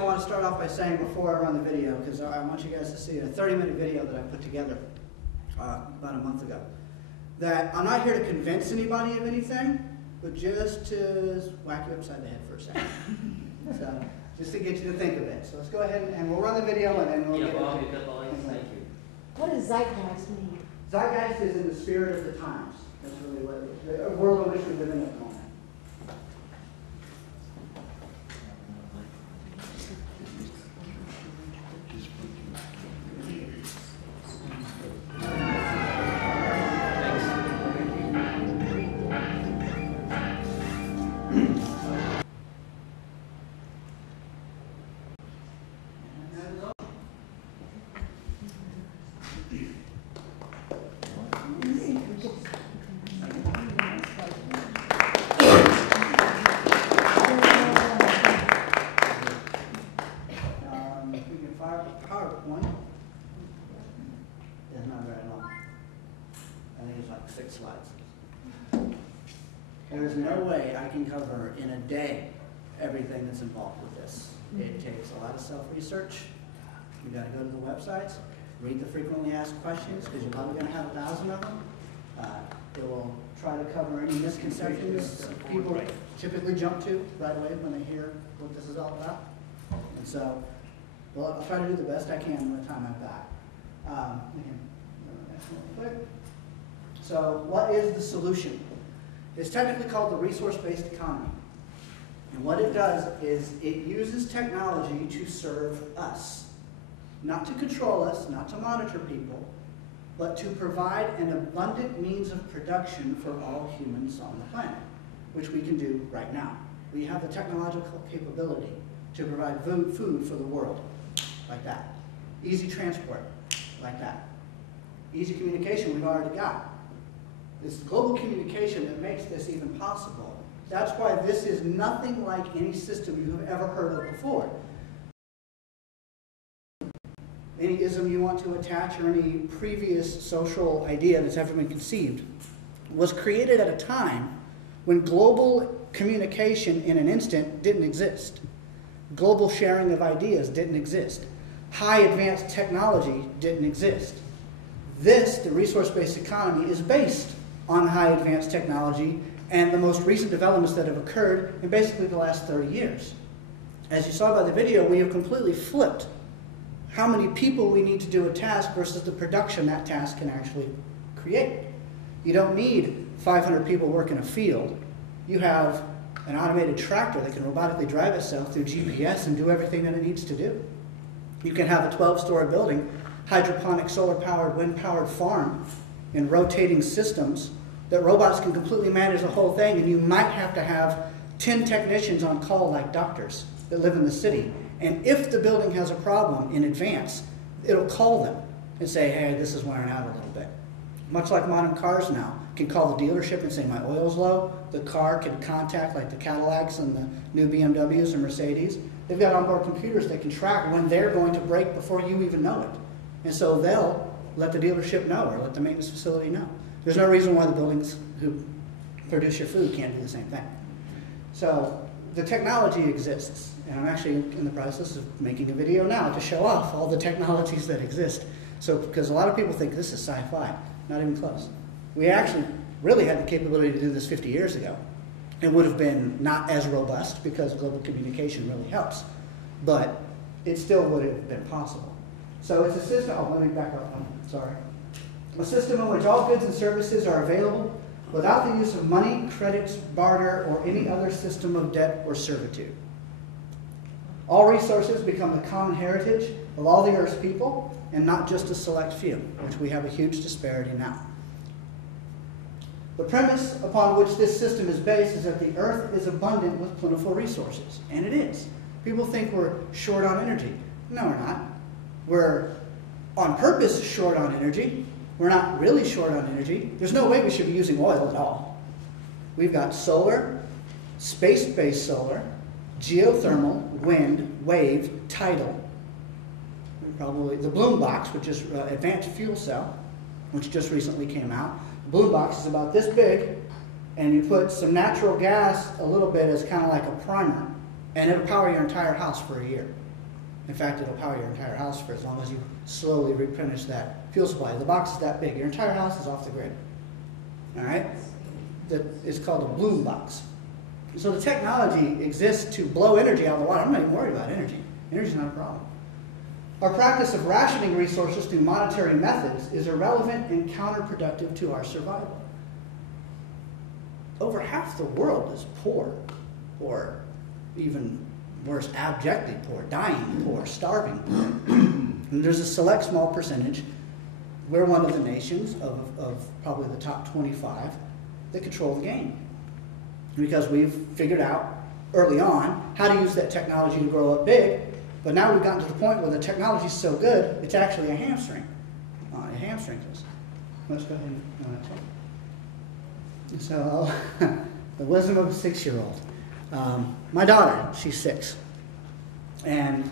I want to start off by saying before I run the video, because I want you guys to see a 30-minute video that I put together about a month ago, that I'm not here to convince anybody of anything, but just to whack you upside the head for a second. So, just to get you to think of it. So let's go ahead and we'll run the video and then we'll get into it. Thank you. What does zeitgeist mean? Zeitgeist is in the spirit of the times. That's really what it is. The world in which we live in at the moment. There's no way I can cover in a day everything that's involved with this. It takes a lot of self-research. You've got to go to the websites, read the frequently asked questions, because you're probably going to have 1,000 of them. It will try to cover any misconceptions people typically jump to right away when they hear what this is all about. And so, well, I'll try to do the best I can in the time I've got. So, what is the solution? It's technically called the resource-based economy. And what it does is it uses technology to serve us. Not to control us, not to monitor people, but to provide an abundant means of production for all humans on the planet, which we can do right now. We have the technological capability to provide food for the world, like that. Easy transport, like that. Easy communication, we've already got. It's global communication that makes this even possible. That's why this is nothing like any system you have ever heard of before. Any ism you want to attach or any previous social idea that's ever been conceived was created at a time when global communication in an instant didn't exist. Global sharing of ideas didn't exist. High advanced technology didn't exist. This, the resource-based economy, is based on high advanced technology and the most recent developments that have occurred in basically the last 30 years. As you saw by the video, we have completely flipped how many people we need to do a task versus the production that task can actually create. You don't need 500 people working a field. You have an automated tractor that can robotically drive itself through GPS and do everything that it needs to do. You can have a 12-story building, hydroponic, solar-powered, wind-powered farm in rotating systems that robots can completely manage the whole thing, and you might have to have 10 technicians on call like doctors that live in the city. And if the building has a problem in advance, it'll call them and say, hey, this is wearing out a little bit. Much like modern cars now, can call the dealership and say my oil's low. The car can contact like the Cadillacs and the new BMWs and Mercedes. They've got onboard computers that can track when they're going to break before you even know it. And so they'll let the dealership know or let the maintenance facility know. There's no reason why the buildings who produce your food can't do the same thing. So the technology exists, and I'm actually in the process of making a video now to show off all the technologies that exist. So, because a lot of people think this is sci-fi, not even close. We actually really had the capability to do this 50 years ago. It would have been not as robust because global communication really helps, but it still would have been possible. So it's a system, oh, let me back up, sorry. A system in which all goods and services are available without the use of money, credits, barter, or any other system of debt or servitude. All resources become the common heritage of all the Earth's people, and not just a select few, which we have a huge disparity now. The premise upon which this system is based is that the Earth is abundant with plentiful resources, and it is. People think we're short on energy. No, we're not. We're on purpose short on energy. We're not really short on energy. There's no way we should be using oil at all. We've got solar, space-based solar, geothermal, wind, wave, tidal, and probably the Bloom box, which is advanced fuel cell, which just recently came out. The Bloom box is about this big, and you put some natural gas a little bit as kind of like a primer, and it'll power your entire house for a year. In fact, it'll power your entire house for as long as you slowly replenish that fuel supply. The box is that big. Your entire house is off the grid. All right? That is called a bloom box. So the technology exists to blow energy out of the water. I'm not even worried about energy. Energy is not a problem. Our practice of rationing resources through monetary methods is irrelevant and counterproductive to our survival. Over half the world is poor, or even worse, abjectly poor, dying poor, starving poor. And there's a select small percentage. We're one of the nations of probably the top 25 that control the game. Because we've figured out early on how to use that technology to grow up big, but now we've gotten to the point where the technology is so good, it's actually a hamstring. It hamstrings us. Let's go ahead and talk. So, the wisdom of a 6-year-old. My daughter, she's 6. And,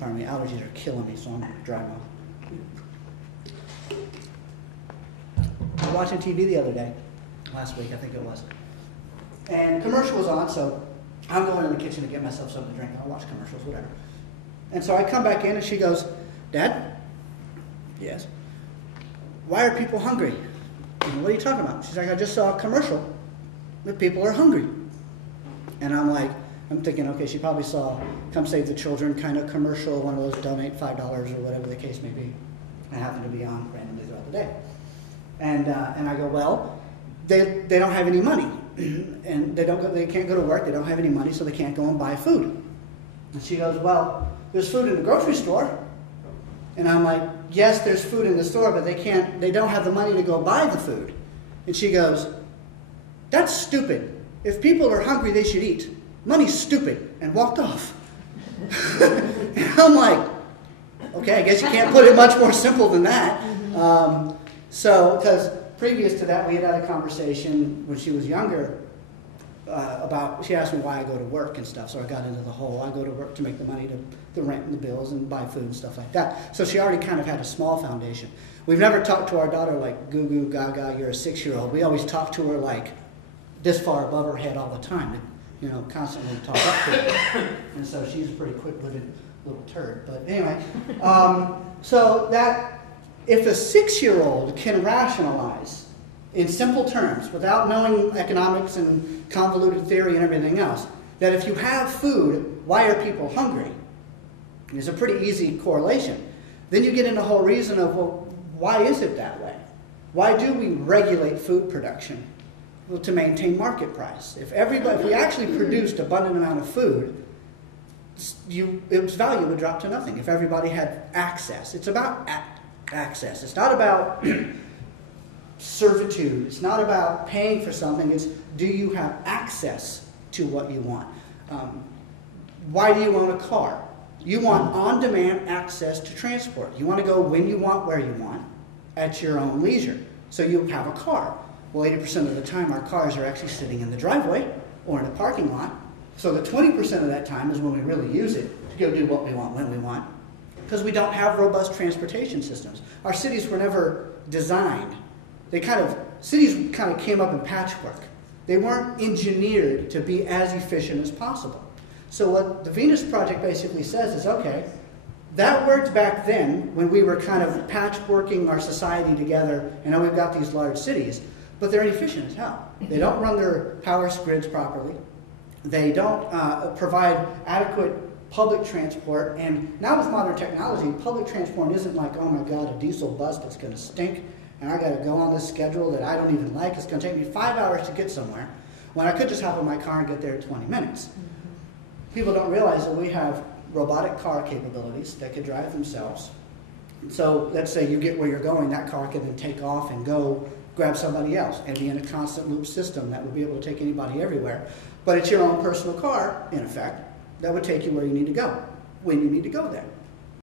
pardon me, allergies are killing me, so I'm dry mouth. I was watching TV the other day, last week I think it was. And commercial was on, so I'm going in the kitchen to get myself something to drink. I'll watch commercials, whatever. And so I come back in and she goes, "Dad?" "Yes." "Why are people hungry?" "What are you talking about?" She's like, "I just saw a commercial that people are hungry." And I'm thinking, okay, she probably saw Come Save the Children kind of commercial, one of those donate $5 or whatever the case may be. I happen to be on randomly throughout the day. And I go, well, they don't have any money. And they can't go to work, they don't have any money, so they can't go and buy food. And she goes, "Well, there's food in the grocery store." And I'm like, "Yes, there's food in the store, but they don't have the money to go buy the food." And she goes, "That's stupid. If people are hungry, they should eat. Money's stupid," and walked off. And I'm like, okay, I guess you can't put it much more simple than that. Because previous to that, we had a conversation when she was younger about, she asked me why I go to work and stuff, so I got into the whole, I go to work to make the money to the rent and the bills and buy food and stuff like that. So she already kind of had a small foundation. We've never talked to our daughter like, "Goo goo gaga, you're a 6-year-old. We always talk to her like this far above her head all the time, constantly talk up to her. And so she's a pretty quick-witted little turd. But anyway, so that if a 6-year-old can rationalize in simple terms, without knowing economics and convoluted theory and everything else, that if you have food, why are people hungry? It's a pretty easy correlation. Then you get into the whole reason of, well, why is it that way? Why do we regulate food production? Well, to maintain market price. If we actually produced abundant amount of food, its value would drop to nothing. If everybody had access. It's about access. It's not about servitude. It's not about paying for something. It's, do you have access to what you want? Why do you own a car? You want on-demand access to transport. You want to go when you want, where you want, at your own leisure. So you have a car. Well, 80% of the time, our cars are actually sitting in the driveway or in a parking lot. So the 20% of that time is when we really use it to go do what we want, when we want. Because we don't have robust transportation systems. Our cities were never designed. Cities kind of came up in patchwork. They weren't engineered to be as efficient as possible. So what the Venus Project basically says is, okay, that worked back then when we were kind of patchworking our society together, and now we've got these large cities, but they're inefficient as hell. They don't run their power grids properly. They don't provide adequate public transport, and now with modern technology, public transport isn't like, oh my God, a diesel bus that's going to stink, and I got to go on this schedule that I don't even like. It's going to take me 5 hours to get somewhere, when I could just hop in my car and get there in 20 minutes. People don't realize that we have robotic car capabilities that could drive themselves. So let's say you get where you're going, that car can then take off and go grab somebody else and be in a constant loop system that would be able to take anybody everywhere. But it's your own personal car, in effect, that would take you where you need to go, when you need to go there.